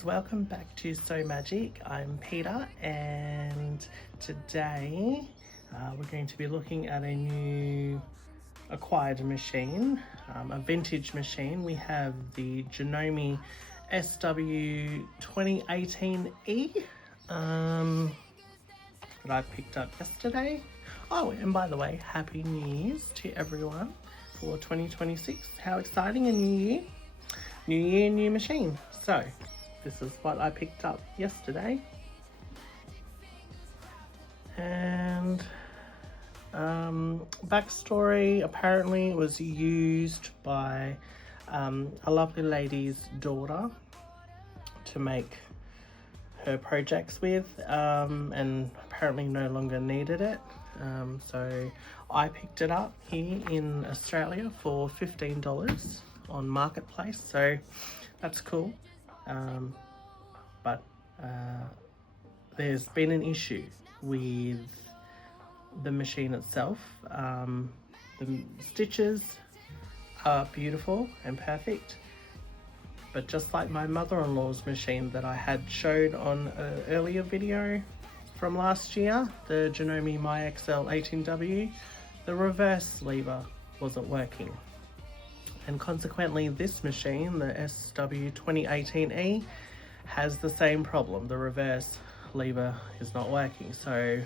guys, welcome back to So Magic. I'm Peter, and today we're going to be looking at a new acquired machine, a vintage machine. We have the Janome SW2018E that I picked up yesterday. Oh, and by the way, Happy New Year's to everyone for 2026. How exciting, a new year. New year, new machine. So this is what I picked up yesterday, and backstory, apparently it was used by a lovely lady's daughter to make her projects with, and apparently no longer needed it. So I picked it up here in Australia for $15 on Marketplace, so that's cool. But there's been an issue with the machine itself. The stitches are beautiful and perfect, but just like my mother-in-law's machine that I had showed on an earlier video from last year, the Janome XL18W, the reverse lever wasn't working. And consequently, this machine, the SW2018E, has the same problem. The reverse lever is not working. So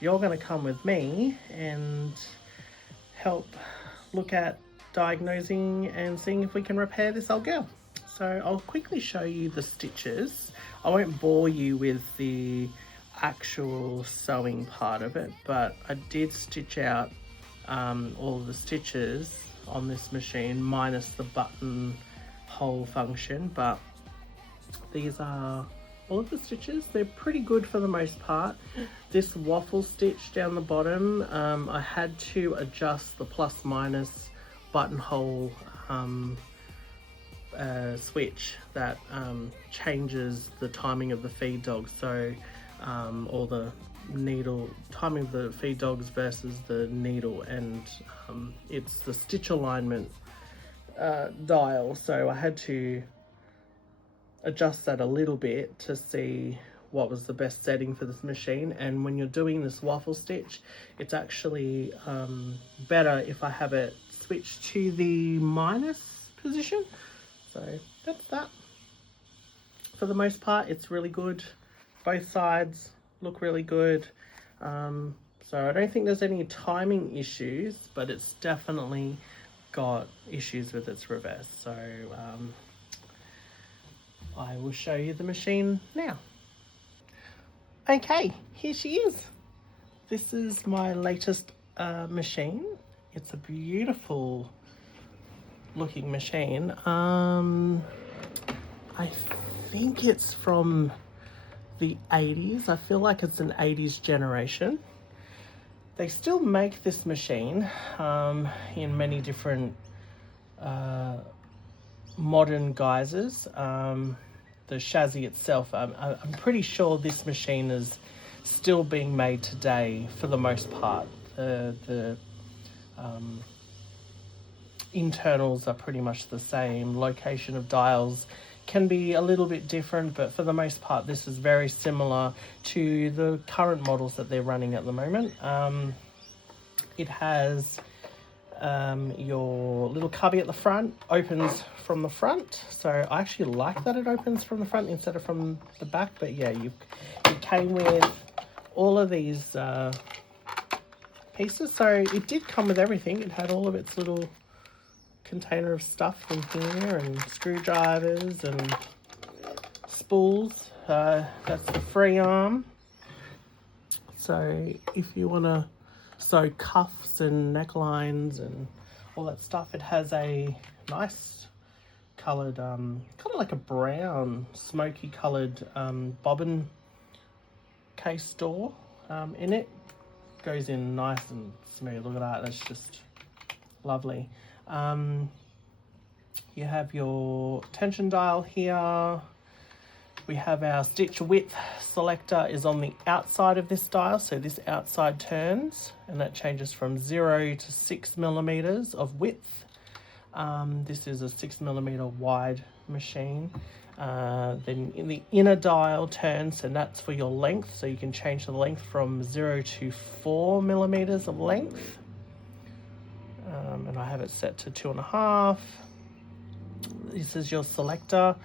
you're going to come with me and help look at diagnosing and seeing if we can repair this old girl. So I'll quickly show you the stitches. I won't bore you with the actual sewing part of it, but I did stitch out all the stitches on this machine minus the button hole function, but these are all of the stitches. They're pretty good for the most part. This waffle stitch down the bottom, I had to adjust the plus minus buttonhole switch that changes the timing of the feed dogs. So or the needle timing of the feed dogs versus the needle, and it's the stitch alignment dial, so I had to adjust that a little bit to see what was the best setting for this machine. And when you're doing this waffle stitch, it's actually better if I have it switched to the minus position. So that's that. For the most part, it's really good. Both sides look really good. So I don't think there's any timing issues, but it's definitely got issues with its reverse. So I will show you the machine now. Okay, here she is. This is my latest machine. It's a beautiful looking machine. I think it's from the 80s. I feel like it's an 80s generation. They still make this machine in many different modern guises. The chassis itself, I'm pretty sure this machine is still being made today for the most part. The internals are pretty much the same. Location of dials can be a little bit different, but for the most part this is very similar to the current models that they're running at the moment. It has your little cubby at the front, opens from the front, so I actually like that it opens from the front instead of from the back. But yeah, it came with all of these pieces, so it did come with everything. It had all of its little container of stuff in here, and screwdrivers and spools. That's the free arm, so if you want to sew cuffs and necklines and all that stuff. It has a nice coloured, kind of like a brown smoky coloured bobbin case door in it. Goes in nice and smooth. Look at that, that's just lovely. You have your tension dial here. We have our stitch width selector is on the outside of this dial, so this outside turns and that changes from 0 to 6 millimeters of width. This is a 6 millimeter wide machine. Then in the inner dial turns, and that's for your length, so you can change the length from 0 to 4 millimeters of length. And I have it set to 2.5. This is your selector.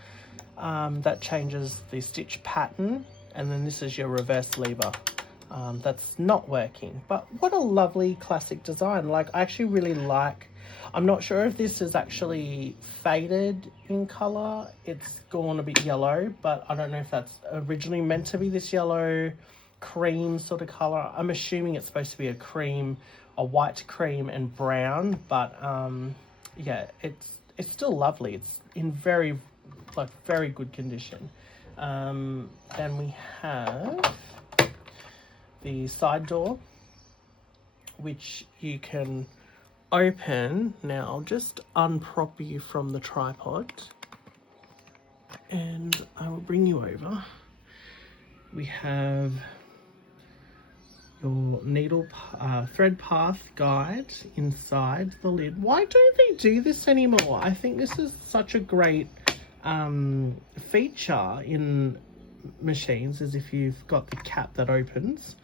That changes the stitch pattern, and then this is your reverse lever. That's not working, but what a lovely classic design. Like, I actually really like, I'm not sure if this is actually faded in color. It's gone a bit yellow, but I don't know if that's originally meant to be this yellow cream sort of color. I'm assuming it's supposed to be a cream, a white cream and brown, but yeah, it's still lovely. It's in very good condition. Then we have the side door, which you can open. Now I'll just unprop you from the tripod and I will bring you over. We have your needle thread path guide inside the lid. Why don't they do this anymore? I think this is such a great feature in machines, is if you've got the cap that opens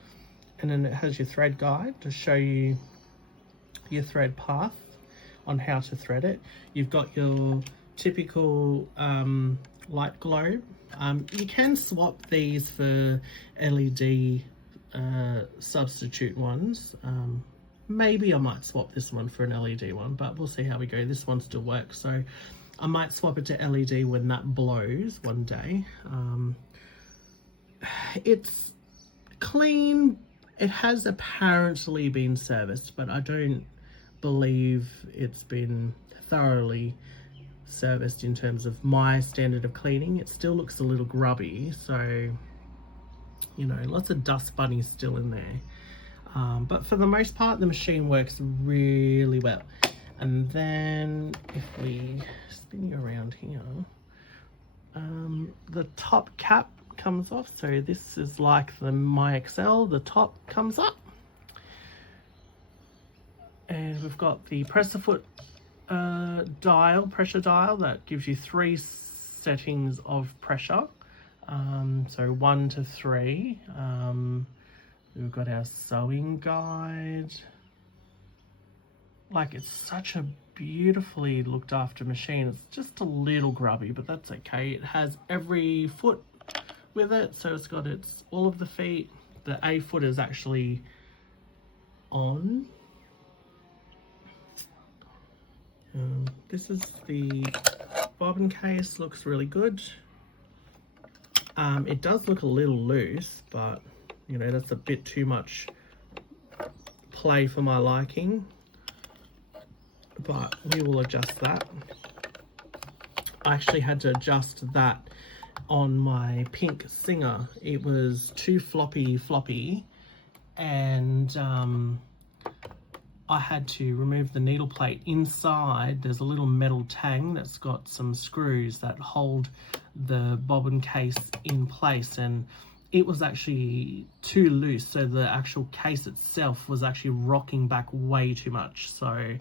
and then it has your thread guide to show you your thread path on how to thread it. You've got your typical light globe. You can swap these for LED substitute ones. Maybe I might swap this one for an LED one, but we'll see how we go. This one still works, so I might swap it to LED when that blows one day. It's clean. It has apparently been serviced, but I don't believe it's been thoroughly serviced in terms of my standard of cleaning. It still looks a little grubby, so you know, lots of dust bunnies still in there. But for the most part, the machine works really well. And then if we spin you around here, the top cap comes off. So this is like the My XL, the top comes up. And we've got the pressure foot pressure dial that gives you 3 settings of pressure. So 1 to 3. We've got our sewing guide. Like, it's such a beautifully looked after machine. It's just a little grubby, but that's okay. It has every foot with it, so it's got all of the feet. The A foot is actually on. This is the bobbin case. Looks really good. It does look a little loose, but you know, that's a bit too much play for my liking, but we will adjust that. I actually had to adjust that on my pink Singer. It was too floppy, and I had to remove the needle plate. Inside there's a little metal tang that's got some screws that hold the bobbin case in place, and it was actually too loose, so the actual case itself was actually rocking back way too much. So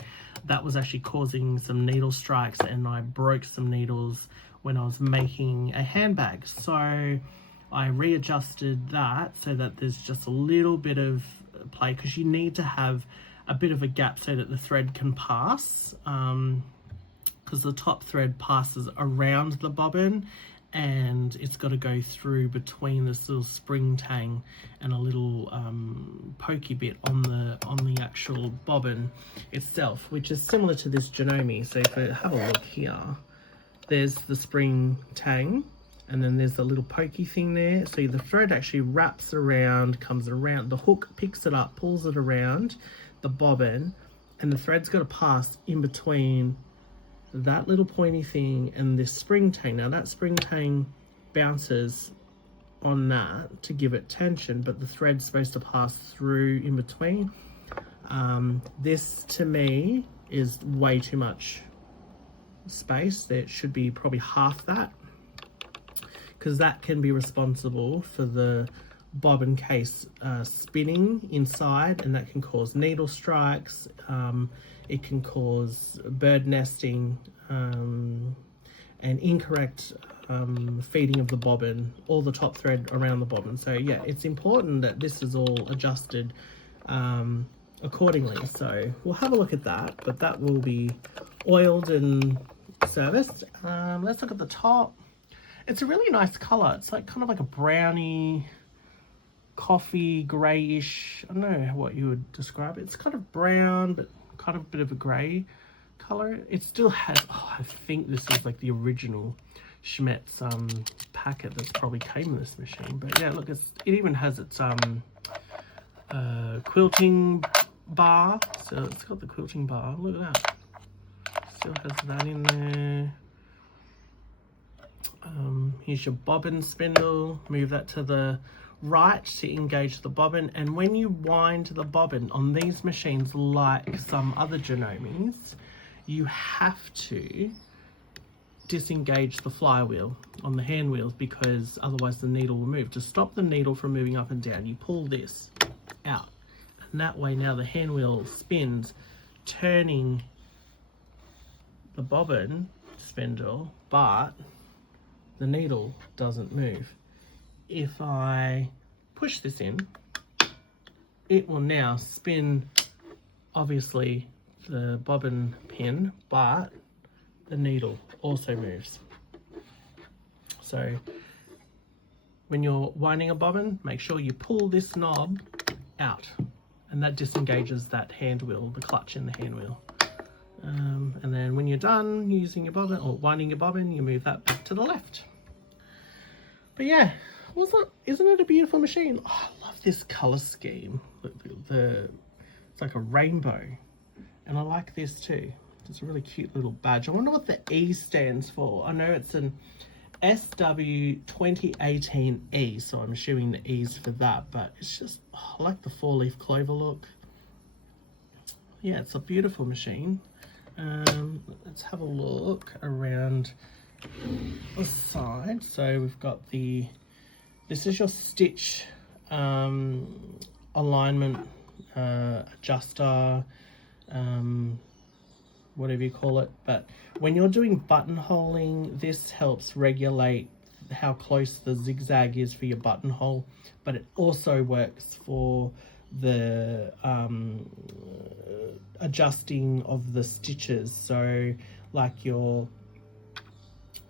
that was actually causing some needle strikes, and I broke some needles when I was making a handbag. So I readjusted that so that there's just a little bit of play, because you need to have a bit of a gap so that the thread can pass, because the top thread passes around the bobbin, and it's got to go through between this little spring tang and a little pokey bit on the actual bobbin itself, which is similar to this Janome. So if I have a look here, there's the spring tang, and then there's the little pokey thing there. So the thread actually wraps around, comes around, the hook picks it up, pulls it around the bobbin, and the thread's got to pass in between that little pointy thing and this spring tang. Now that spring tang bounces on that to give it tension, but the thread's supposed to pass through in between. This to me is way too much space. There should be probably half that, because that can be responsible for the bobbin case spinning inside, and that can cause needle strikes. It can cause bird nesting and incorrect feeding of the bobbin, or the top thread around the bobbin. So yeah, it's important that this is all adjusted accordingly. So we'll have a look at that, but that will be oiled and serviced. Let's look at the top. It's a really nice color. It's like kind of like a browny, coffee, grayish. I don't know what you would describe it. It's kind of brown, but kind of a bit of a gray color. It still has, oh, I think this is like the original Schmetz packet that's probably came in this machine. But yeah, look, it even has its quilting bar. So it's got the quilting bar. Look at that. Still has that in there. Here's your bobbin spindle. Move that to the right to engage the bobbin. And when you wind the bobbin on these machines, like some other Janomes, you have to disengage the flywheel on the hand wheels, because otherwise the needle will move. To stop the needle from moving up and down, you pull this out. And that way now the hand wheel spins, turning the bobbin spindle, but the needle doesn't move. If I push this in, it will now spin, obviously, the bobbin pin, but the needle also moves. So when you're winding a bobbin, make sure you pull this knob out, and that disengages that hand wheel, the clutch in the hand wheel. And then when you're done using your bobbin or winding your bobbin, you move that back to the left. But yeah, isn't it a beautiful machine? Oh, I love this color scheme. It's like a rainbow, and I like this too. It's a really cute little badge. I wonder what the E stands for. I know it's an SW2018E, so I'm assuming the E's for that, but it's just, oh, I like the 4-leaf clover look. Yeah, it's a beautiful machine. Let's have a look around the side. So we've got this is your stitch alignment adjuster, whatever you call it. But when you're doing buttonholing, this helps regulate how close the zigzag is for your buttonhole, but it also works for the adjusting of the stitches. So like your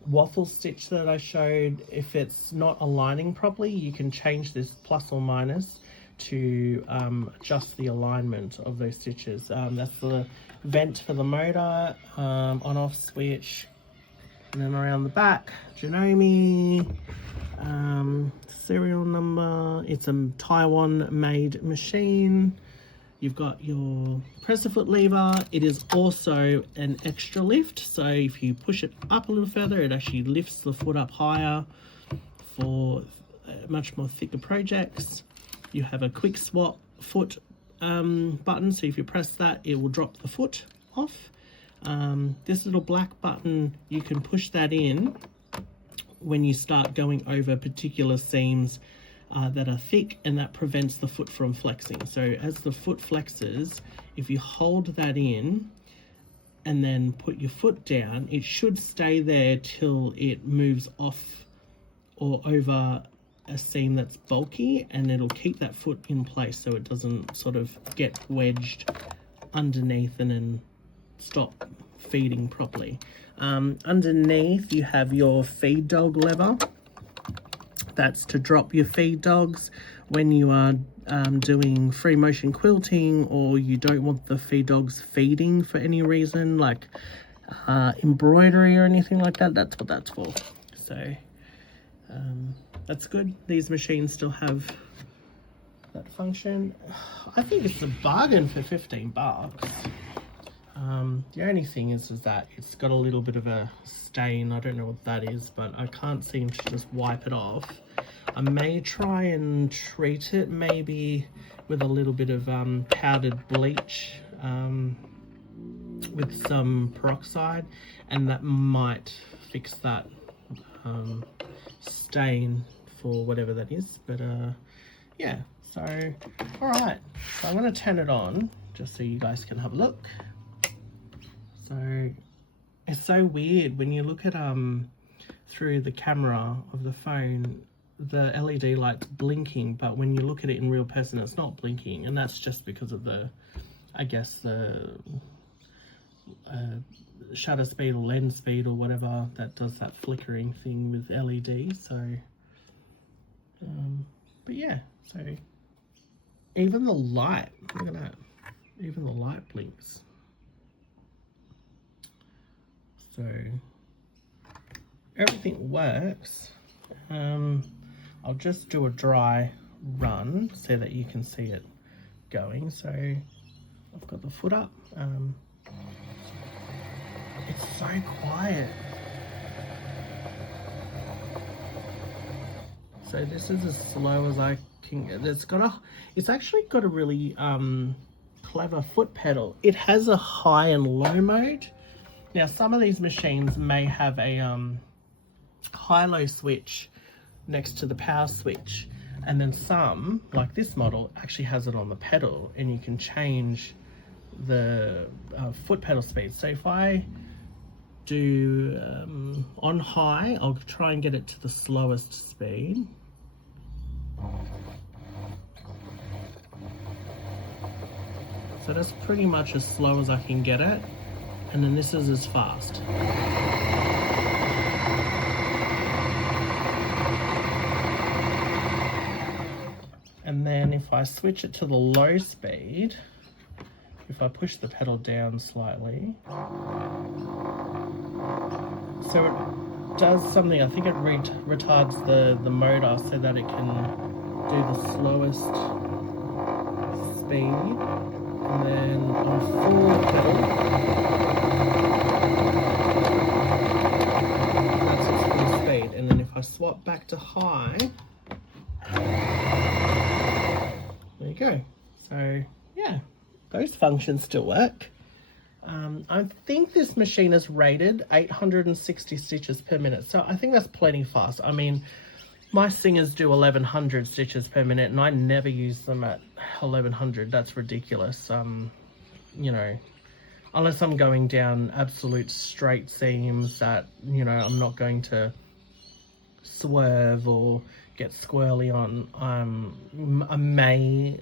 waffle stitch that I showed, if it's not aligning properly, you can change this plus or minus to adjust the alignment of those stitches. That's the vent for the motor, on-off switch, and then around the back, Janome, serial number. It's a Taiwan made machine. You've got your presser foot lever. It is also an extra lift, so if you push it up a little further, it actually lifts the foot up higher for much more thicker projects. You have a quick swap foot button, so if you press that, it will drop the foot off. This little black button, you can push that in when you start going over particular seams that are thick, and that prevents the foot from flexing. So as the foot flexes, if you hold that in and then put your foot down, it should stay there till it moves off or over a seam that's bulky, and it'll keep that foot in place so it doesn't sort of get wedged underneath and then stop feeding properly. Underneath you have your feed dog lever. That's to drop your feed dogs when you are doing free motion quilting, or you don't want the feed dogs feeding for any reason, like embroidery or anything like that. That's what that's for. So that's good. These machines still have that function. I think it's a bargain for 15 bucks. The only thing is that it's got a little bit of a stain. I don't know what that is, but I can't seem to just wipe it off. I may try and treat it maybe with a little bit of powdered bleach with some peroxide, and that might fix that stain for whatever that is. But yeah, so all right, so I'm going to turn it on just so you guys can have a look. So it's so weird when you look at through the camera of the phone, the LED light's blinking, but when you look at it in real person, it's not blinking, and that's just because of the, I guess, the shutter speed or lens speed or whatever that does that flickering thing with LED. So but yeah, so even the light, look at that, even the light blinks. So everything works. I'll just do a dry run so that you can see it going. So I've got the foot up. It's so quiet. So this is as slow as I can. It's actually got a really clever foot pedal. It has a high and low mode. Now some of these machines may have a high-low switch next to the power switch, and then some, like this model, actually has it on the pedal, and you can change the foot pedal speed. So if I do on high, I'll try and get it to the slowest speed. So that's pretty much as slow as I can get it, and then this is as fast. And then if I switch it to the low speed, if I push the pedal down slightly, so it does something, I think it retards the motor so that it can do the slowest speed. And then on full pedal, that's its full speed. And then if I swap back to high, there you go. So yeah, those functions still work. I think this machine is rated 860 stitches per minute, so I think that's plenty fast. I mean, my singers do 1100 stitches per minute, and I never use them at 1100. That's ridiculous. You know, unless I'm going down absolute straight seams that, you know, I'm not going to swerve or get squirrely on, I may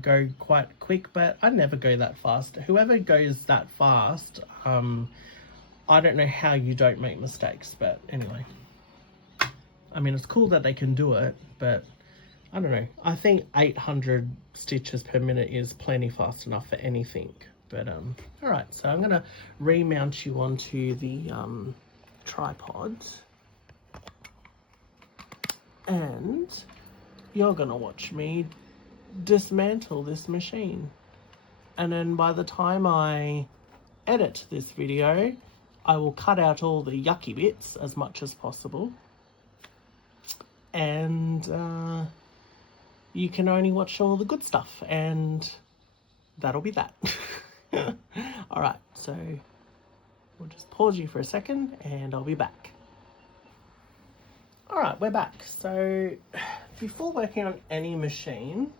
go quite quick, but I never go that fast. Whoever goes that fast, I don't know how you don't make mistakes, but anyway. I mean, it's cool that they can do it, but I don't know. I think 800 stitches per minute is plenty fast enough for anything. But all right, so I'm gonna remount you onto the tripod, and you're gonna watch me dismantle this machine. And then by the time I edit this video, I will cut out all the yucky bits as much as possible, and you can only watch all the good stuff, and that'll be that. All right, so we'll just pause you for a second and I'll be back. All right, we're back. So before working on any machine,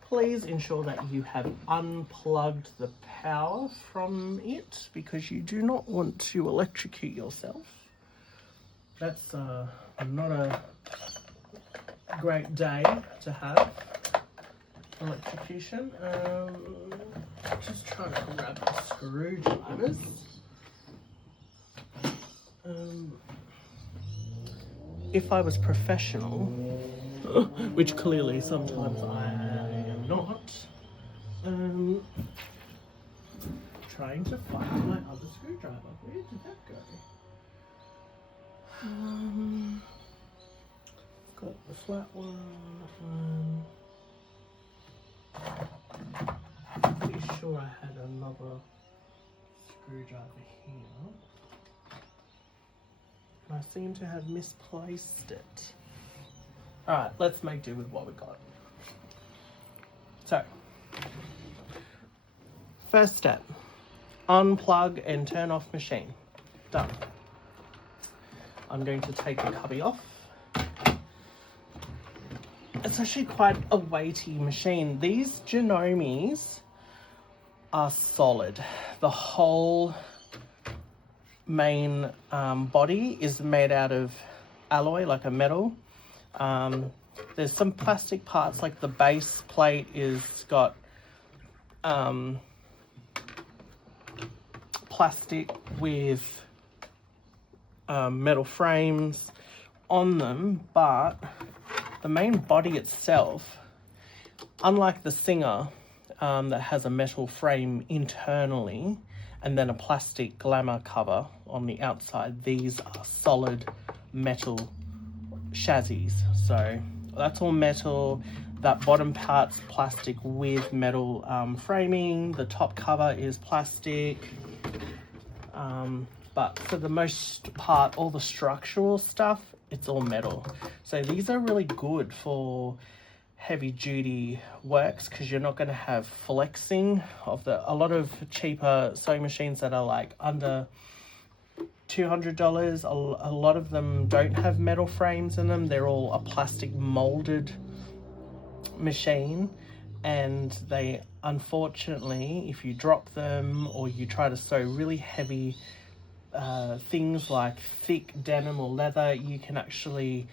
please ensure that you have unplugged the power from it, because you do not want to electrocute yourself. That's not a great day to have electrocution. Just trying to grab the screwdrivers. If I was professional, which clearly sometimes I am not, trying to find my other screwdriver. Where did that go? Got the flat one. I'm pretty sure I had another screwdriver here. I seem to have misplaced it. Alright, let's make do with what we got. So, first step, unplug and turn off machine. Done. I'm going to take the cubby off. It's actually quite a weighty machine. These Janomes are solid. The whole main body is made out of alloy, like a metal. There's some plastic parts, like the base plate is got plastic with metal frames on them, but the main body itself, unlike the Singer that has a metal frame internally and then a plastic glamour cover on the outside, these are solid metal chassis. So that's all metal. That bottom part's plastic with metal framing. The top cover is plastic. But for the most part, all the structural stuff, it's all metal. So these are really good for heavy duty works because you're not going to have flexing of a lot of cheaper sewing machines that are like under $200. A lot of them don't have metal frames in them. They're all a plastic molded machine, and they, unfortunately, if you drop them or you try to sew really heavy things like thick denim or leather, you can actually,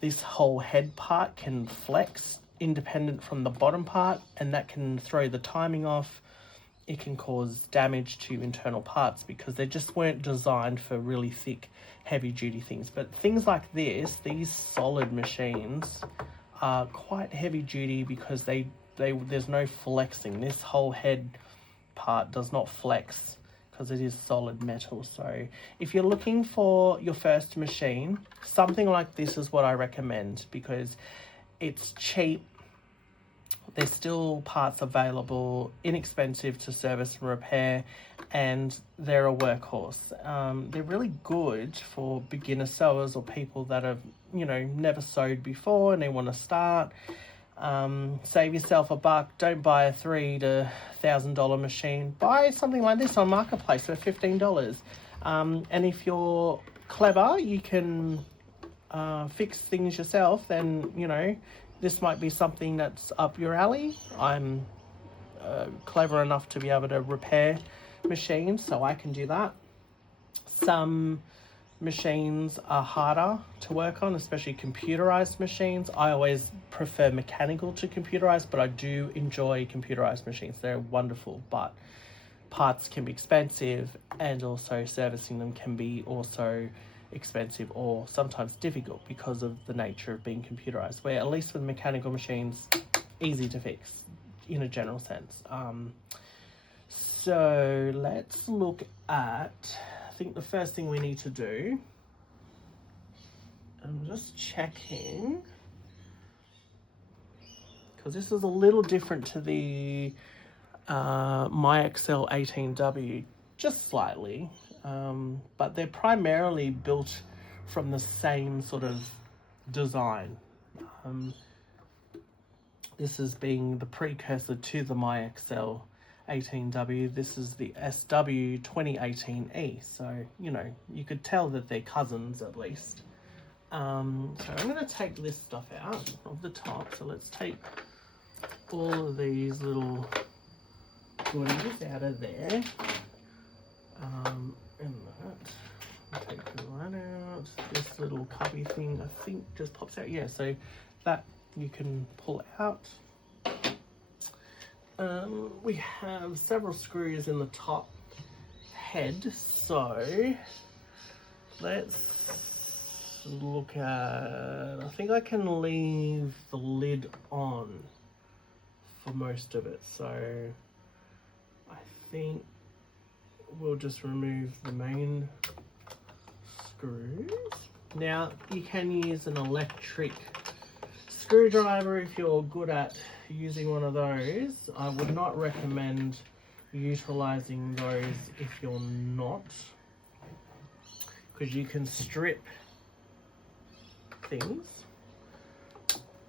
this whole head part can flex independent from the bottom part, and that can throw the timing off. It can cause damage to internal parts because they just weren't designed for really thick, heavy duty things. But things like this, these solid machines are quite heavy duty because there's no flexing. This whole head part does not flex because it is solid metal. So if you're looking for your first machine, something like this is what I recommend because it's cheap. There's still parts available, inexpensive to service and repair, and they're a workhorse. They're really good for beginner sewers or people that have, never sewed before and they want to start. Save yourself $1. Don't buy a $3,000 to $1,000 machine. Buy something like this on Marketplace for $15. And if you're clever, you can fix things yourself, then, this might be something that's up your alley. I'm clever enough to be able to repair machines, so I can do that. Some machines are harder to work on, especially computerized machines. I always prefer mechanical to computerized, but I do enjoy computerized machines. They're wonderful, but parts can be expensive, and also servicing them can be also expensive or sometimes difficult because of the nature of being computerized, where at least with mechanical machines, easy to fix in a general sense. So let's look at, I think the first thing we need to do, I'm just checking, because this is a little different to the MyXL18W, just slightly. But they're primarily built from the same sort of design. This is being the precursor to the MyXL18W. This is the SW2018E. So, you could tell that they're cousins at least. So I'm going to take this stuff out of the top. So let's take all of these little goodies out of there. And that, take that out. This little cubby thing, I think, just pops out. Yeah, so that you can pull out. We have several screws in the top head, so let's look at, I think I can leave the lid on for most of it, so I think we'll just remove the main screws. Now you can use an electric screwdriver if you're good at using one of those. I would not recommend utilizing those if you're not, because you can strip things.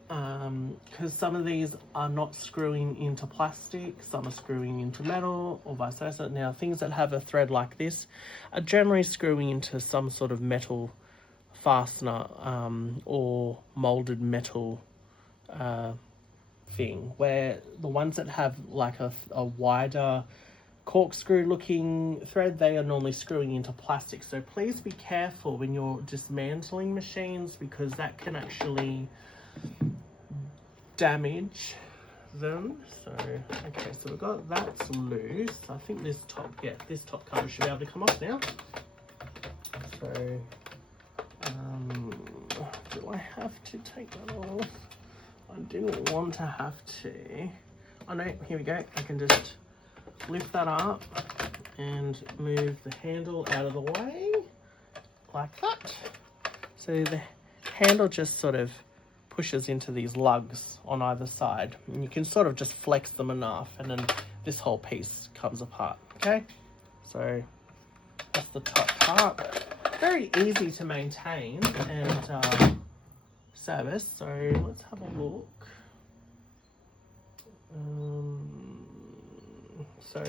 Because some of these are not screwing into plastic, some are screwing into metal, or vice versa. Now, things that have a thread like this are generally screwing into some sort of metal fastener or molded metal thing, where the ones that have like a wider corkscrew looking thread, they are normally screwing into plastic. So please be careful when you're dismantling machines, because that can actually damage them. So, okay, so we've got that's loose. I think this top, yeah, this top cover should be able to come off now. So, do I have to take that off? I didn't want to have to. Oh no, here we go. I can just lift that up and move the handle out of the way like that. So the handle just sort of pushes into these lugs on either side, and you can sort of just flex them enough, and then this whole piece comes apart. Okay, so that's the top part. Very easy to maintain and service. So let's have a look. So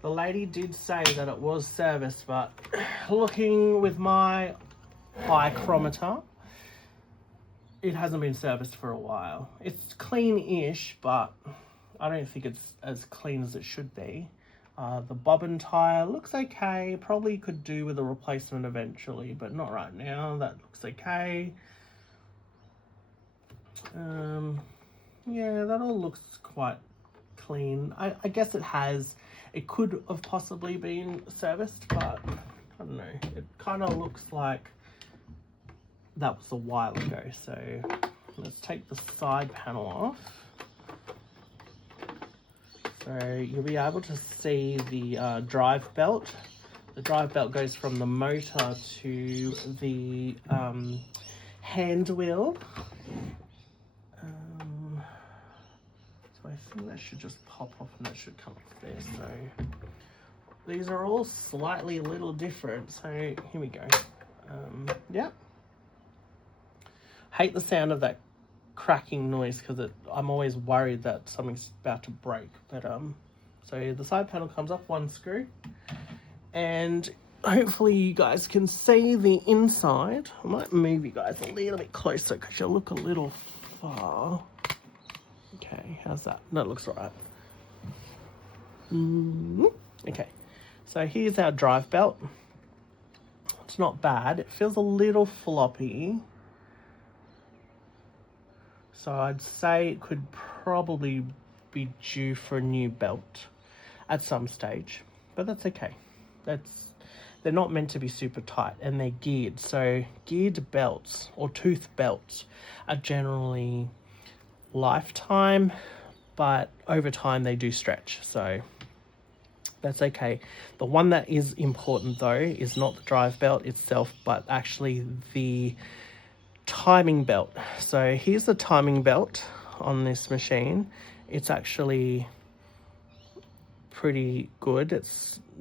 the lady did say that it was serviced, but looking with my eye chrometer, it hasn't been serviced for a while. It's clean-ish, but I don't think it's as clean as it should be. The bobbin tire looks okay. Probably could do with a replacement eventually, but not right now. That looks okay. Yeah, that all looks quite clean. I guess it could have possibly been serviced, but I don't know. It kind of looks like that was a while ago. So let's take the side panel off. So you'll be able to see the drive belt. The drive belt goes from the motor to the hand wheel. So I think that should just pop off and that should come off there. So these are all slightly a little different. So here we go. Yeah. Hate the sound of that cracking noise, because I'm always worried that something's about to break. But so the side panel comes off one screw, and hopefully you guys can see the inside. I might move you guys a little bit closer because you look a little far. Okay, how's that? That looks all right. Okay, so here's our drive belt. It's not bad. It feels a little floppy. So I'd say it could probably be due for a new belt at some stage, but that's okay. They're not meant to be super tight, and they're geared. So geared belts or tooth belts are generally lifetime, but over time they do stretch. So that's okay. The one that is important though is not the drive belt itself, but actually the timing belt. So here's the timing belt on this machine. It's actually pretty good. It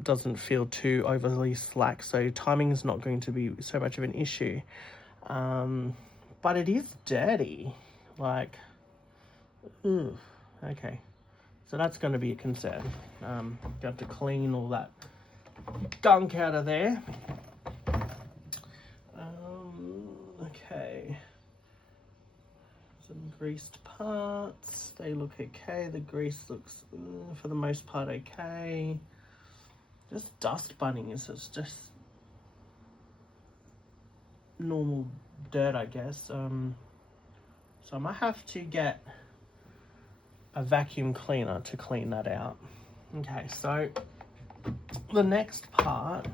doesn't feel too overly slack, so timing is not going to be so much of an issue. But it is dirty. Like, ooh, okay. So that's going to be a concern. You have to clean all that gunk out of there. Okay. Some greased parts. They look okay. The grease looks, for the most part, okay. Just dust bunnies. It's just normal dirt, I guess. So I might have to get a vacuum cleaner to clean that out. Okay, so the next part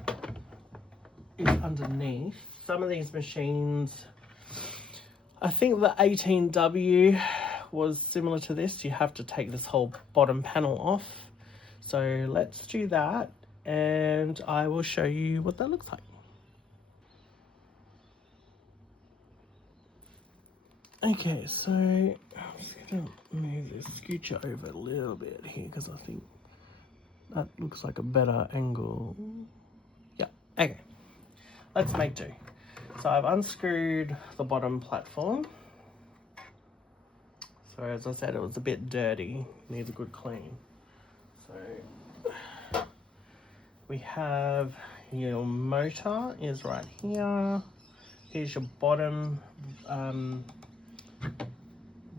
is underneath. Some of these machines, I think the 18W was similar to this. You have to take this whole bottom panel off. So let's do that, and I will show you what that looks like. Okay, so I'm just gonna move this scoocher over a little bit here because I think that looks like a better angle. Yeah, okay. Let's make do. So I've unscrewed the bottom platform. So as I said, it was a bit dirty, needs a good clean. So we have your motor is right here. Here's your bottom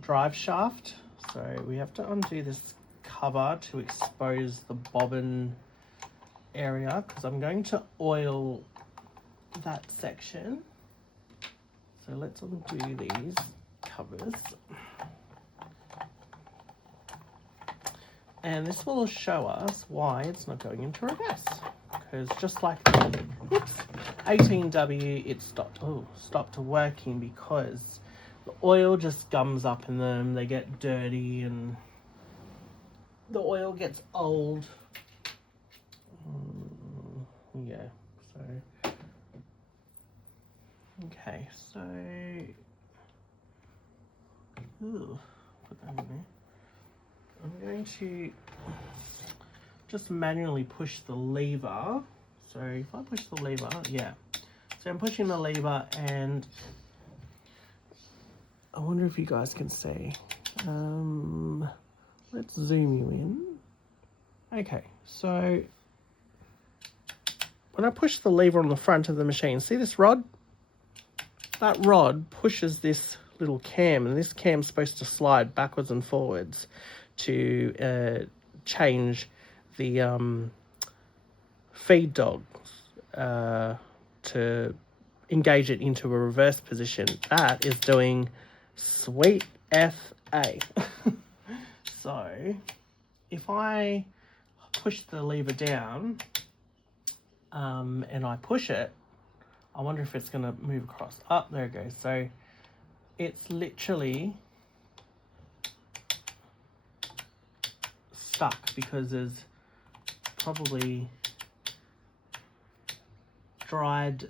drive shaft. So we have to undo this cover to expose the bobbin area because I'm going to oil that section. So let's undo these covers. And this will show us why it's not going into reverse. Because just like the 18W, it stopped working because the oil just gums up in them. They get dirty and the oil gets old. Yeah, so okay, so put that in there. I'm going to just manually push the lever. So if I push the lever, yeah. So I'm pushing the lever and I wonder if you guys can see. Let's zoom you in. Okay, so when I push the lever on the front of the machine, see this rod? That rod pushes this little cam, and this cam's supposed to slide backwards and forwards to change the feed dogs to engage it into a reverse position. That is doing sweet FA. So if I push the lever down and I push it, I wonder if it's going to move across. Oh, there it goes. So it's literally stuck because there's probably dried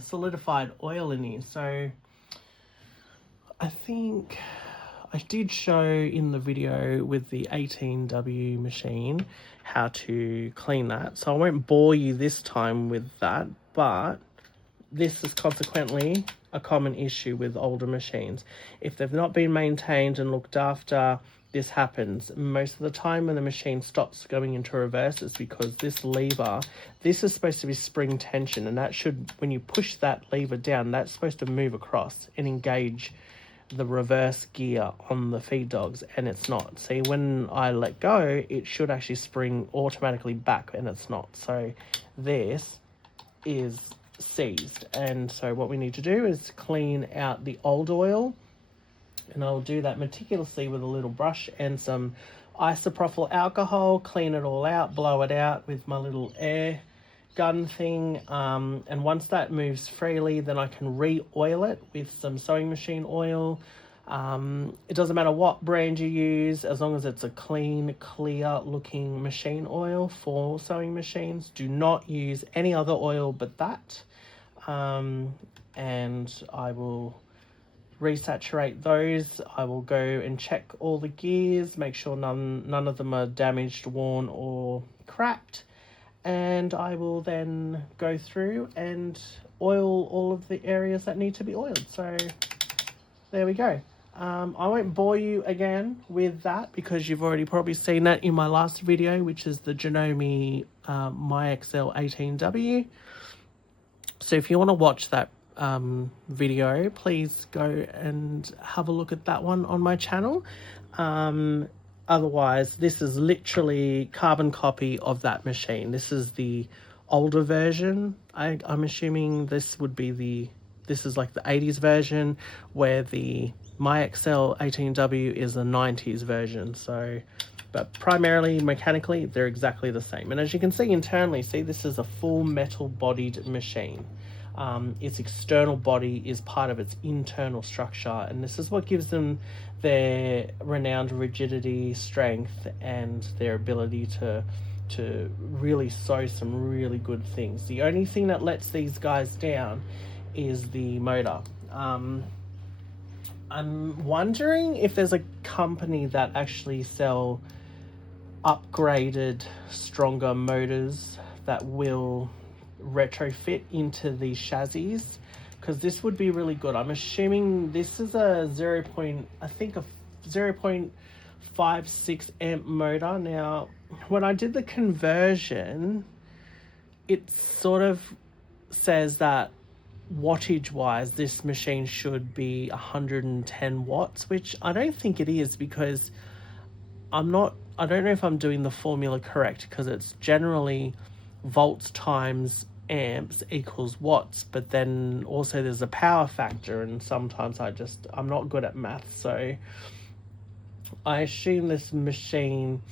solidified oil in here. So I think I did show in the video with the 18W machine how to clean that, so I won't bore you this time with that, but this is consequently a common issue with older machines. If they've not been maintained and looked after, this happens. Most of the time when the machine stops going into reverse, it's because this lever, this is supposed to be spring tension, and that should, when you push that lever down, that's supposed to move across and engage the reverse gear on the feed dogs, and it's not. See, when I let go, it should actually spring automatically back, and it's not. So this is seized, and so what we need to do is clean out the old oil, and I'll do that meticulously with a little brush and some isopropyl alcohol. Clean it all out, blow it out with my little air gun thing, and once that moves freely, then I can re-oil it with some sewing machine oil. It doesn't matter what brand you use, as long as it's a clean, clear looking machine oil for sewing machines. Do not use any other oil but that. And I will resaturate those. I will go and check all the gears, make sure none of them are damaged, worn or cracked, and I will then go through and oil all of the areas that need to be oiled. So there we go. I won't bore you again with that because you've already probably seen that in my last video, which is the Janome SW2018E. So if you want to watch that video, please go and have a look at that one on my channel. Otherwise, this is literally carbon copy of that machine. This is the older version. I'm assuming this would be this is like the 80s version, where the MyXL 18W is the 90s version. So, but primarily mechanically, they're exactly the same. And as you can see internally, see, this is a full metal bodied machine. Its external body is part of its internal structure, and this is what gives them their renowned rigidity, strength, and their ability to really sew some really good things. The only thing that lets these guys down is the motor. I'm wondering if there's a company that actually sell upgraded, stronger motors that will retrofit into these chassis, because this would be really good. I'm assuming this is a 0.56 amp motor. Now, when I did the conversion, it sort of says that wattage wise this machine should be 110 watts, which I don't think it is, because I don't know if I'm doing the formula correct, because it's generally volts times amps equals watts, but then also there's a power factor, and sometimes I'm not good at maths, so I assume this machine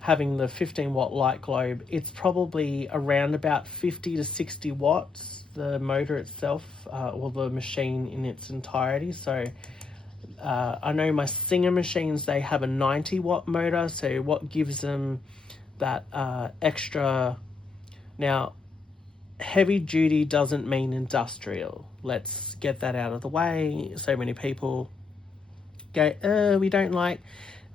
having the 15-watt light globe, it's probably around about 50 to 60 watts, the motor itself, or the machine in its entirety. So I know my Singer machines, they have a 90-watt motor, so what gives them that extra... Now, heavy duty doesn't mean industrial. Let's get that out of the way. So many people go, we don't like,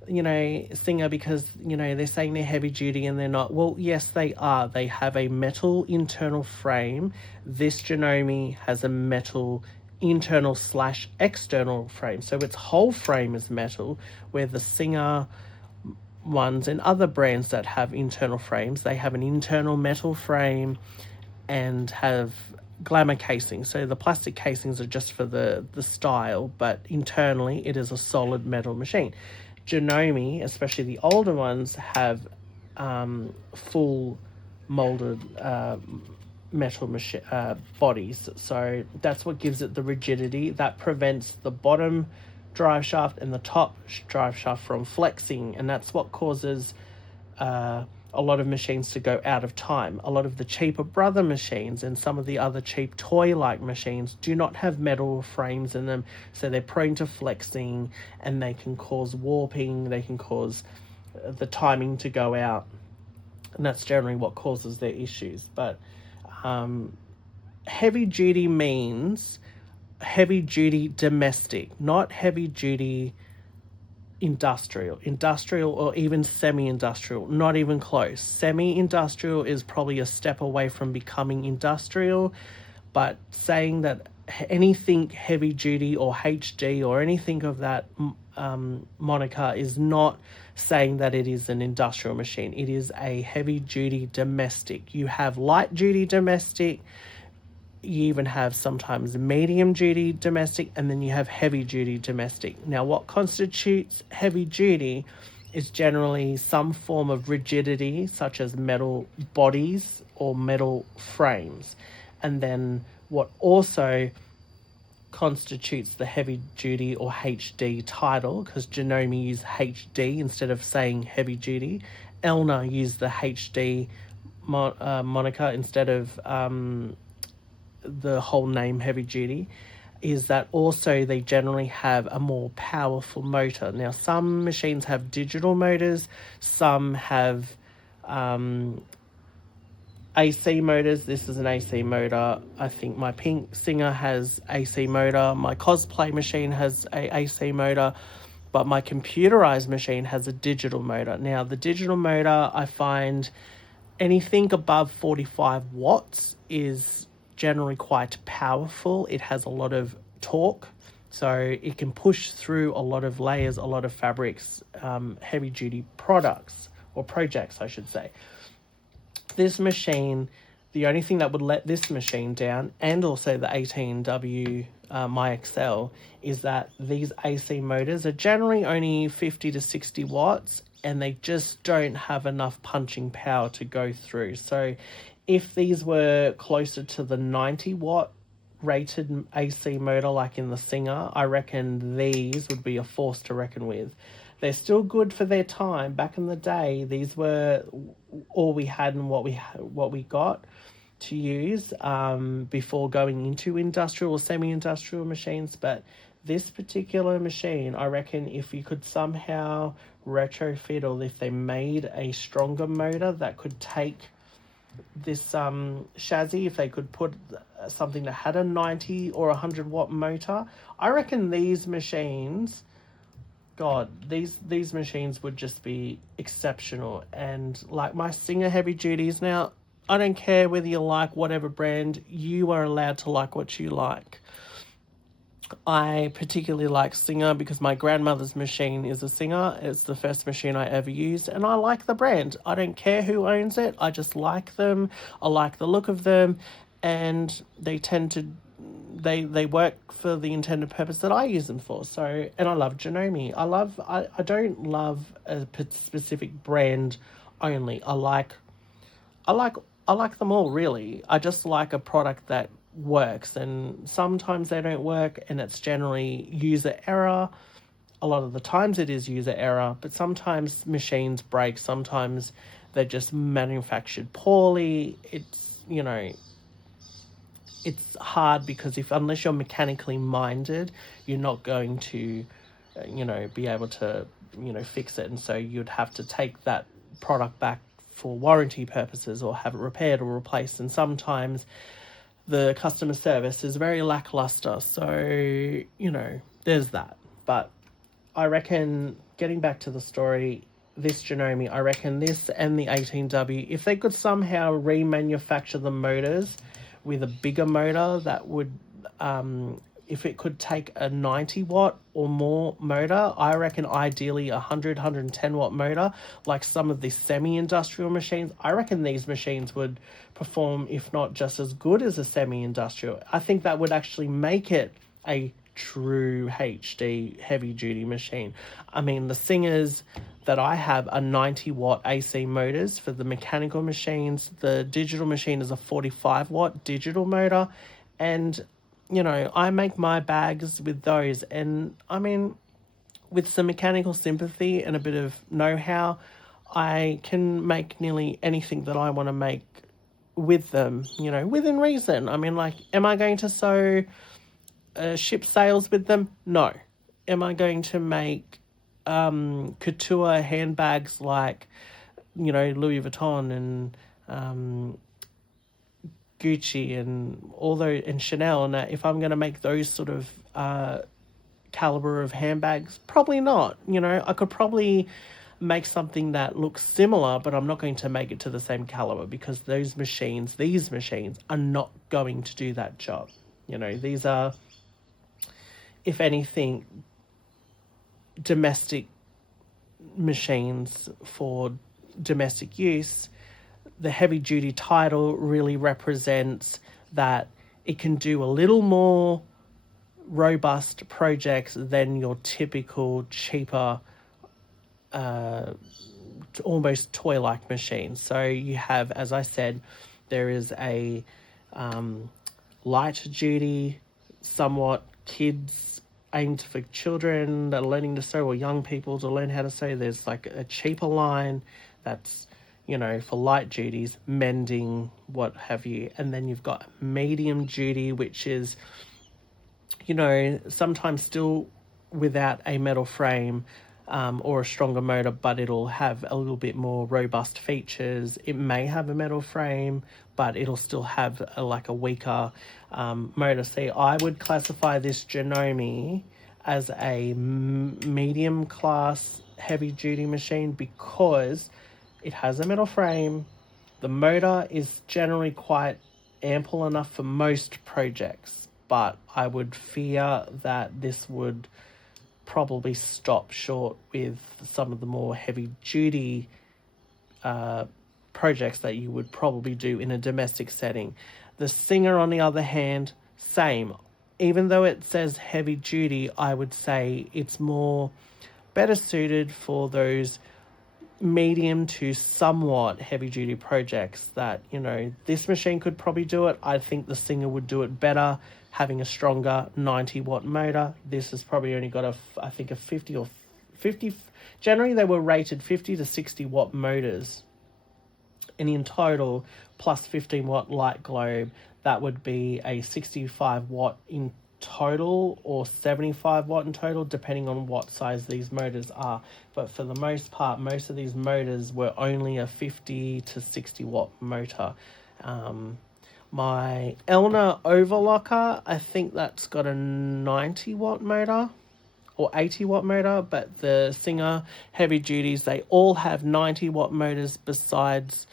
Singer because, they're saying they're heavy duty and they're not. Well, yes, they are. They have a metal internal frame. This Janome has a metal internal/external frame. So its whole frame is metal, where the Singer ones and other brands that have internal frames, they have an internal metal frame and have glamour casing. So the plastic casings are just for the style, but internally it is a solid metal machine. Janome, especially the older ones, have full molded metal bodies. So that's what gives it the rigidity that prevents the bottom drive shaft and the top drive shaft from flexing, and that's what causes a lot of machines to go out of time. A lot of the cheaper brother machines and some of the other cheap toy-like machines do not have metal frames in them, so they're prone to flexing, and they can cause warping, they can cause the timing to go out, and that's generally what causes their issues. But heavy duty means heavy duty domestic, not heavy duty industrial or even semi-industrial, not even close. Semi-industrial is probably a step away from becoming industrial, but saying that anything heavy duty or HD or anything of that moniker is not saying that it is an industrial machine. It is a heavy duty domestic. You have light duty domestic, you even have sometimes medium duty domestic, and then you have heavy duty domestic. Now, what constitutes heavy duty is generally some form of rigidity, such as metal bodies or metal frames. And then what also constitutes the heavy duty or HD title, because Janome used HD instead of saying heavy duty. Elna used the HD moniker instead of the whole name heavy duty, is that also they generally have a more powerful motor. Now, some machines have digital motors, some have AC motors. This is an AC motor. I think my pink Singer has AC motor. My cosplay machine has a AC motor, but my computerized machine has a digital motor. Now, the digital motor, I find anything above 45 watts is generally quite powerful. It has a lot of torque, so it can push through a lot of layers, a lot of fabrics, heavy duty products or projects, I should say. This machine, the only thing that would let this machine down, and also the 18W My XL, is that these AC motors are generally only 50 to 60 watts, and they just don't have enough punching power to go through. So if these were closer to the 90-watt rated AC motor like in the Singer, I reckon these would be a force to reckon with. They're still good for their time. Back in the day, these were all we had and what we got to use before going into industrial or semi-industrial machines. But this particular machine, I reckon if you could somehow retrofit, or if they made a stronger motor that could take this chassis, if they could put something that had a 90 or 100-watt motor, I reckon these machines, God, these machines would just be exceptional. And like my Singer heavy duties, now I don't care whether you like whatever brand, you are allowed to like what you like. I particularly like Singer because my grandmother's machine is a Singer. It's the first machine I ever used, and I like the brand. I don't care who owns it. I just like them. I like the look of them, and they they work for the intended purpose that I use them for. So, and I love Janome. I don't love a specific brand only. I like them all, really. I just like a product that works, and sometimes they don't work, and it's generally user error. A lot of the times it is user error, but sometimes machines break, sometimes they're just manufactured poorly. It's, you know, it's hard because unless you're mechanically minded, you're not going to, be able to, fix it. And so you'd have to take that product back for warranty purposes or have it repaired or replaced. And sometimes the customer service is very lackluster. So, there's that. But I reckon, getting back to the story, this Janome, I reckon this and the 18W, if they could somehow remanufacture the motors with a bigger motor, that would, if it could take a 90 watt or more motor, I reckon ideally 110 watt motor, like some of the semi-industrial machines, I reckon these machines would perform, if not just as good as a semi-industrial. I think that would actually make it a true HD heavy duty machine. I mean, the Singers that I have are 90 watt AC motors for the mechanical machines. The digital machine is a 45 watt digital motor, and I make my bags with those. And I mean, with some mechanical sympathy and a bit of know-how, I can make nearly anything that I want to make with them, within reason. I mean, like, am I going to sew ship sails with them? No. Am I going to make couture handbags like, Louis Vuitton and Gucci and all those, and Chanel, and if I'm going to make those sort of caliber of handbags? Probably not. I could probably make something that looks similar, but I'm not going to make it to the same caliber because these machines are not going to do that job. These are, if anything, domestic machines for domestic use. The heavy duty title really represents that it can do a little more robust projects than your typical cheaper almost toy-like machine. So you have, as I said, there is a light duty, somewhat kids, aimed for children that are learning to sew, or young people to learn how to sew. There's like a cheaper line that's, for light duties, mending, what have you. And then you've got medium duty, which is, sometimes still without a metal frame or a stronger motor, but it'll have a little bit more robust features. It may have a metal frame, but it'll still have a weaker motor. See, I would classify this Janome as a medium class heavy duty machine because it has a metal frame. The motor is generally quite ample enough for most projects, but I would fear that this would probably stop short with some of the more heavy duty projects that you would probably do in a domestic setting. The Singer, on the other hand, same. Even though it says heavy duty, I would say it's more better suited for those medium to somewhat heavy duty projects that, this machine could probably do it. I think the Singer would do it better, having a stronger 90 watt motor. This has probably only got I think a 50 or 50. Generally, they were rated 50 to 60 watt motors. And in total, plus 15 watt light globe, that would be a 65 watt in total or 75 watt in total, depending on what size these motors are. But for the most part, most of these motors were only a 50 to 60 watt motor. My Elna overlocker, I think that's got a 90 watt motor or 80 watt motor, but the Singer heavy duties, they all have 90 watt motors besides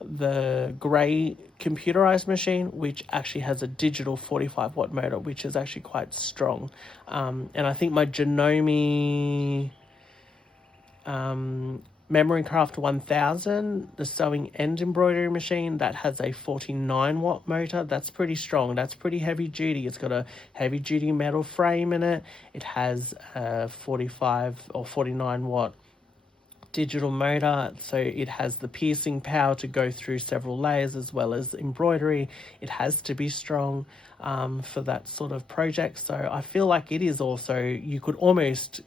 the grey computerized machine, which actually has a digital 45 watt motor, which is actually quite strong. And I think my Janome Memory Craft 1000, the sewing and embroidery machine, that has a 49 watt motor. That's pretty strong. That's pretty heavy duty. It's got a heavy duty metal frame in it. It has a 45 or 49 watt digital motor, so it has the piercing power to go through several layers as well as embroidery. It has to be strong for that sort of project. So I feel like it is also, you could almost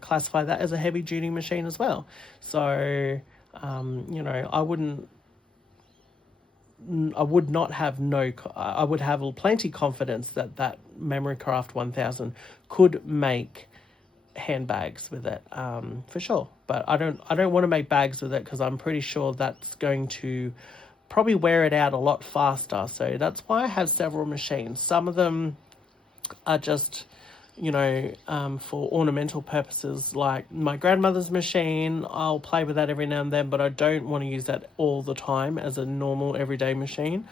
classify that as a heavy duty machine as well. So you know, I would not have I would have plenty confidence that that Memory Craft 1000 could make handbags with it, for sure. But I don't want to make bags with it because I'm pretty sure that's going to probably wear it out a lot faster. So that's why I have several machines. Some of them are just, you know, for ornamental purposes, like my grandmother's machine. I'll play with that every now and then, but I don't want to use that all the time as a normal everyday machine.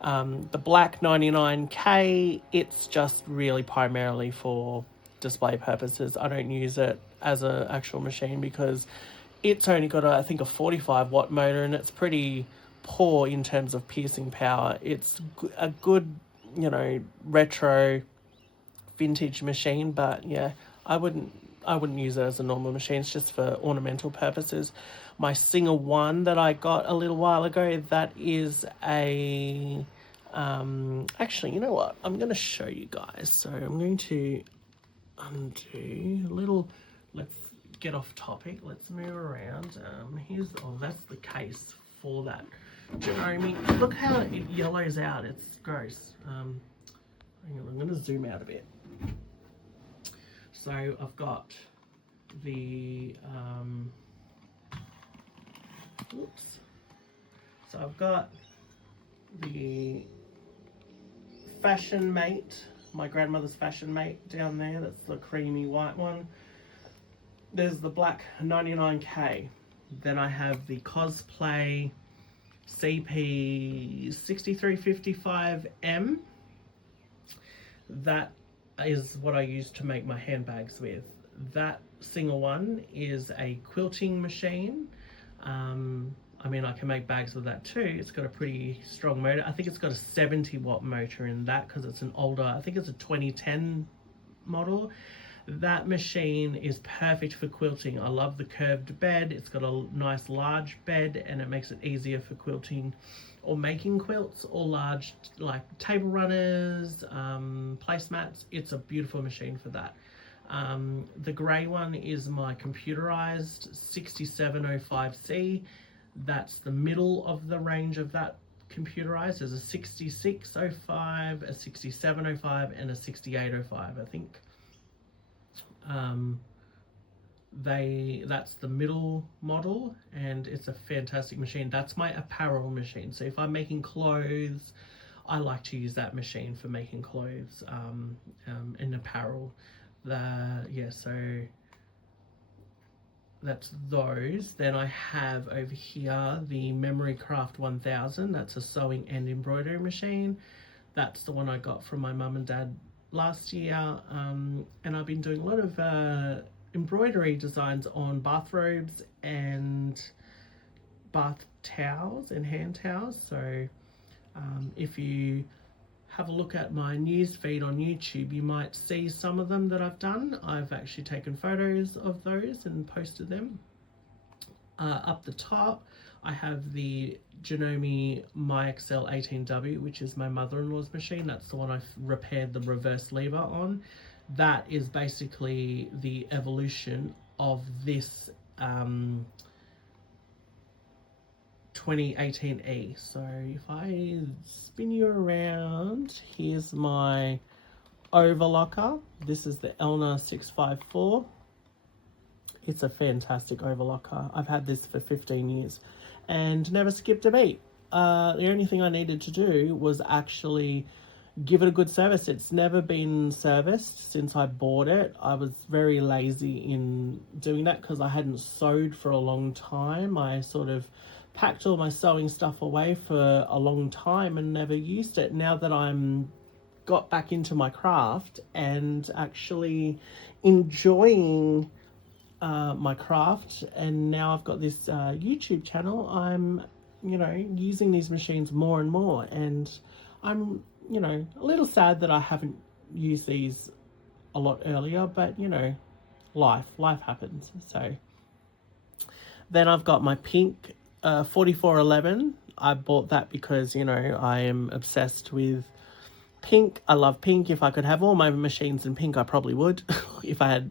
The black 99K, it's just really primarily for display purposes. I don't use it as an actual machine because it's only got I think a 45 watt motor, and it's pretty poor in terms of piercing power. It's a good, you know, retro vintage machine, but yeah, I wouldn't use it as a normal machine. It's just for ornamental purposes. My Singer One that I got a little while ago, that is a actually, you know what, I'm going to show you guys. So I'm going to undo a little, let's get off topic, let's move around. Here's, oh, that's the case for that Janome. Look how it yellows out, it's gross. Hang on, I'm going to zoom out a bit. So I've got the oops, so I've got the Fashion Mate, my grandmother's Fashion Mate down there. That's the creamy white one. There's the black 99K. Then I have the Cosplay CP 6355M. That is what I use to make my handbags with. That Singer One is a quilting machine. I mean, I can make bags with that too. It's got a pretty strong motor. I think it's got a 70 watt motor in that because it's an older, I think it's a 2010 model. That machine is perfect for quilting. I love the curved bed. It's got a nice large bed, and it makes it easier for quilting or making quilts or large like table runners, placemats. It's a beautiful machine for that. The grey one is my computerized 6705C. That's the middle of the range of that computerized. There's a 6605, a 6705, and a 6805, I think. That's the middle model, and it's a fantastic machine. That's my apparel machine. So if I'm making clothes, I like to use that machine for making clothes and apparel. So that's those. Then I have over here the Memory Craft 1000. That's a sewing and embroidery machine. That's the one I got from my mum and dad last year, and I've been doing a lot of embroidery designs on bathrobes and bath towels and hand towels. So if you have a look at my news feed on YouTube, you might see some of them that I've done. I've actually taken photos of those and posted them. Up the top, I have the Janome SW2018E, which is my mother-in-law's machine. That's the one I've repaired the reverse lever on. That is basically the evolution of this 2018E. So if I spin you around, here's my overlocker. This is the Elna 654. It's a fantastic overlocker. I've had this for 15 years and never skipped a beat. The only thing I needed to do was actually give it a good service. It's never been serviced since I bought it. I was very lazy in doing that because I hadn't sewed for a long time. I sort of packed all my sewing stuff away for a long time and never used it. Now that I'm got back into my craft and actually enjoying my craft, and now I've got this YouTube channel. I'm, you know, using these machines more and more, and I'm, you know, a little sad that I haven't used these a lot earlier, but you know, life happens. So then I've got my pink 4411. I bought that because, you know, I am obsessed with pink. I love pink. If I could have all my machines in pink, I probably would. If I had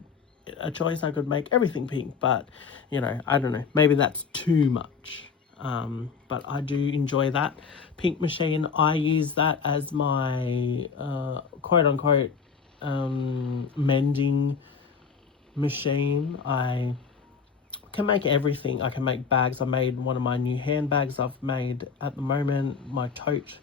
a choice, I could make everything pink, but you know, I don't know, maybe that's too much. But I do enjoy that pink machine. I use that as my quote unquote mending machine. I can make everything. I can make bags. I made one of my new handbags I've made at the moment, my tote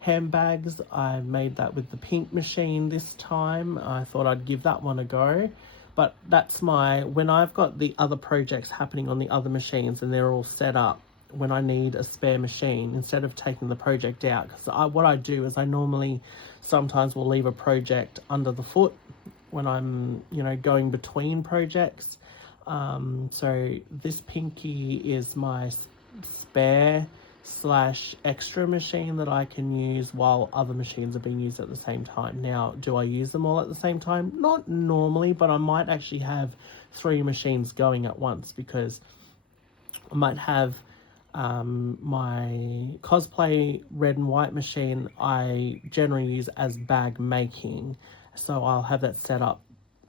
handbags. I made that with the pink machine this time. I thought I'd give that one a go. But that's when I've got the other projects happening on the other machines and they're all set up, when I need a spare machine, instead of taking the project out, because what I do is I normally sometimes will leave a project under the foot when I'm, you know, going between projects. So this pinky is my spare / extra machine that I can use while other machines are being used at the same time. Now, do I use them all at the same time? Not normally, but I might actually have 3 machines going at once, because I might have my cosplay red and white machine I generally use as bag making, so I'll have that set up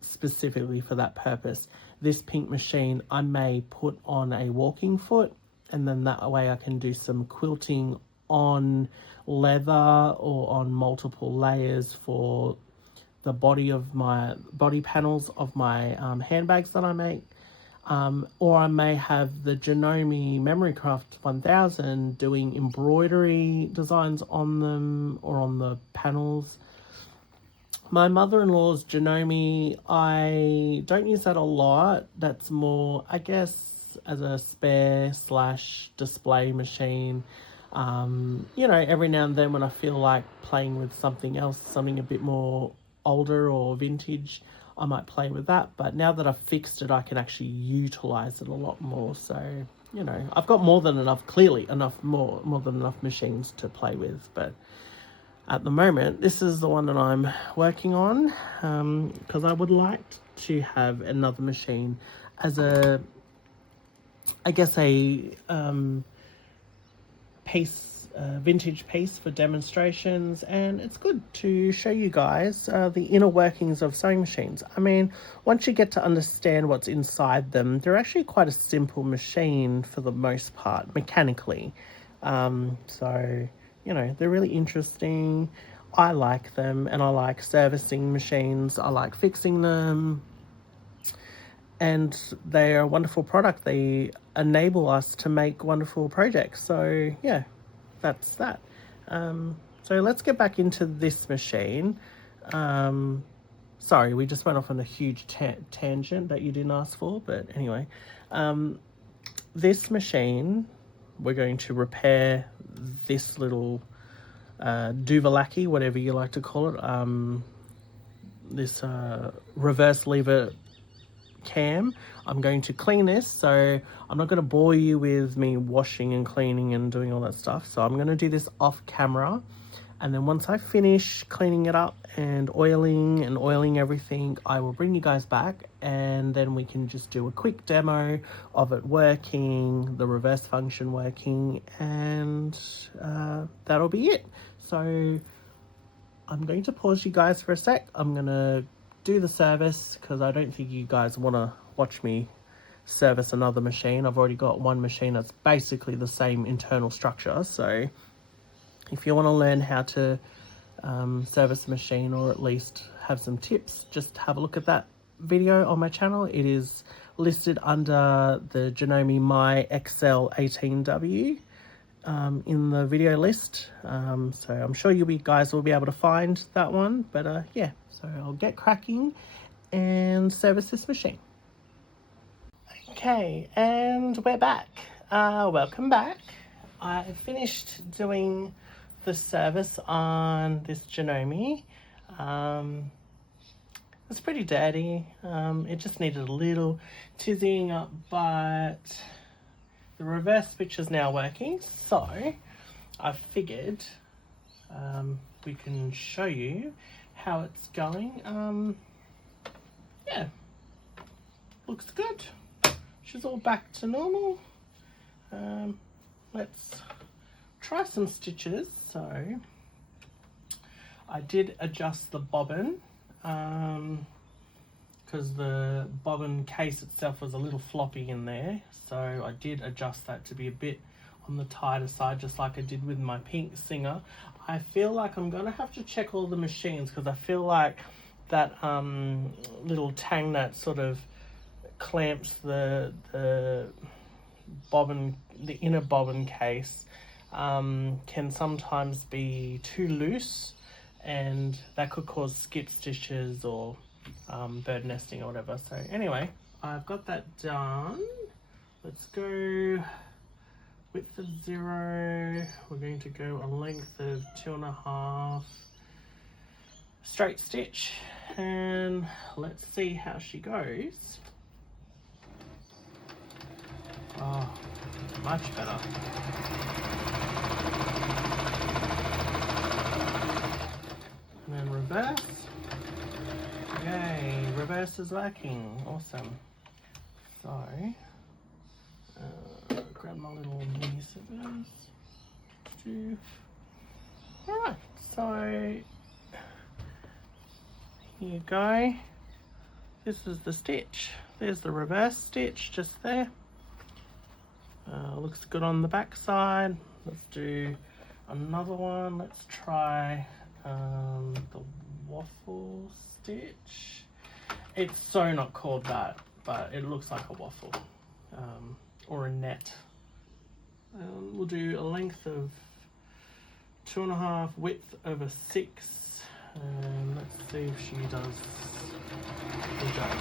specifically for that purpose. This pink machine I may put on a walking foot, and then that way I can do some quilting on leather or on multiple layers for the body panels of my handbags that I make. Or I may have the Janome Memorycraft 1000 doing embroidery designs on them or on the panels. My mother-in-law's Janome, I don't use that a lot. That's more, I guess, as a spare / display machine. You know, every now and then when I feel like playing with something else, something a bit more older or vintage, I might play with that. But now that I've fixed it, I can actually utilize it a lot more. So, you know, I've got more than enough machines to play with. But at the moment, this is the one that I'm working on, because I would like to have another machine as a, I guess, a vintage piece for demonstrations, and it's good to show you guys the inner workings of sewing machines. I mean, once you get to understand what's inside them, they're actually quite a simple machine for the most part, mechanically. So, you know, they're really interesting. I like them, and I like servicing machines. I like fixing them, and they are a wonderful product. They enable us to make wonderful projects. So yeah, that's that. So let's get back into this machine. Sorry, we just went off on a huge tangent that you didn't ask for, but anyway, this machine, we're going to repair this little Duvalaki, whatever you like to call it, this reverse lever cam. I'm going to clean this, so I'm not going to bore you with me washing and cleaning and doing all that stuff. So I'm going to do this off camera, and then once I finish cleaning it up and oiling everything, I will bring you guys back, and then we can just do a quick demo of it working, the reverse function working, and that'll be it. So I'm going to pause you guys for a sec. I'm going to do the service, because I don't think you guys want to watch me service another machine. I've already got one machine that's basically the same internal structure. So if you want to learn how to service a machine, or at least have some tips, just have a look at that video on my channel. It is listed under the Janome My XL18W in the video list. So I'm sure you guys will be able to find that one. But yeah, so I'll get cracking and service this machine. Okay, and we're back. Welcome back. I finished doing the service on this Janome. It's pretty dirty. It just needed a little tizzying up, but the reverse switch is now working, so I figured we can show you how it's going. Yeah, looks good. She's all back to normal. Let's try some stitches. So I did adjust the bobbin because the bobbin case itself was a little floppy in there, so I did adjust that to be a bit on the tighter side, just like I did with my pink Singer. I feel like I'm gonna have to check all the machines because I feel like that little tang that sort of clamps the bobbin, the inner bobbin case, can sometimes be too loose, and that could cause skip stitches or bird nesting or whatever. So anyway, I've got that done. Let's go width of 0. We're going to go a length of 2.5 straight stitch, and let's see how she goes. Oh, much better. And then reverse. Yay, reverse is working. Awesome. So, grab my little mini scissors. Alright, so here you go. This is the stitch. There's the reverse stitch just there. Looks good on the back side. Let's do another one. Let's try the waffle stitch. It's so not called that, but it looks like a waffle or a net. We'll do a length of 2.5, width over 6, and let's see if she does the job.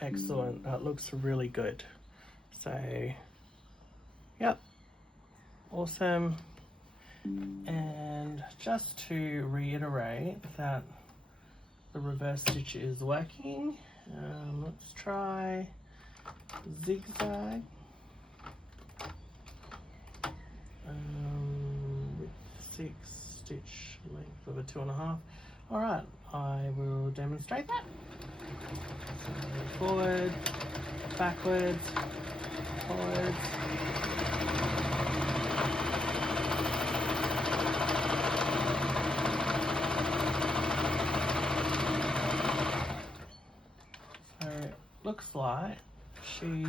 Excellent, that looks really good. So, yep, awesome. And just to reiterate that the reverse stitch is working, let's try zigzag with 6 stitch length of a 2.5. All right, I will demonstrate that. So forward, backwards, forwards. So it looks like she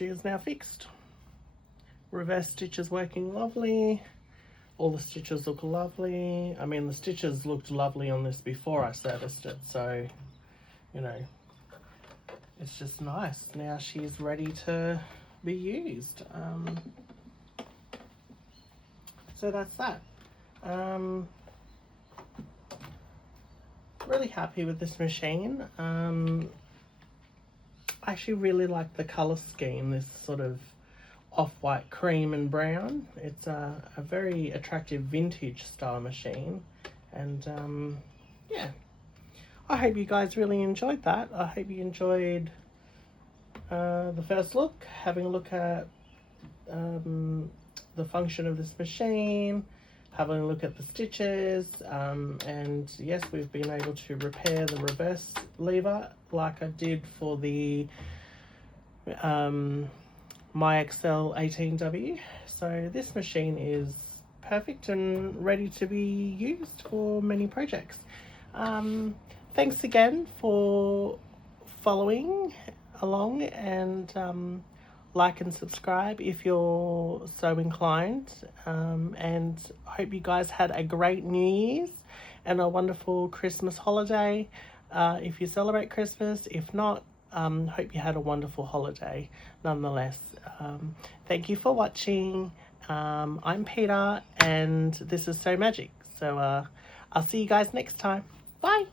is now fixed. Reverse stitch is working lovely. All the stitches look lovely. I mean, the stitches looked lovely on this before I serviced it, so, you know, it's just nice. Now she's ready to be used. So that's that. Really happy with this machine. I actually really like the colour scheme, this sort of off-white cream and brown. It's a very attractive vintage style machine, and yeah, I hope you guys really enjoyed that. I hope you enjoyed the first look, having a look at the function of this machine, having a look at the stitches, and yes, we've been able to repair the reverse lever like I did for the MyXL 18W. So this machine is perfect and ready to be used for many projects. Thanks again for following along, and like and subscribe if you're so inclined, and I hope you guys had a great New Year's, and a wonderful Christmas holiday if you celebrate Christmas. If not, hope you had a wonderful holiday nonetheless. Thank you for watching. I'm Peter, and this is So Magic. So I'll see you guys next time. Bye.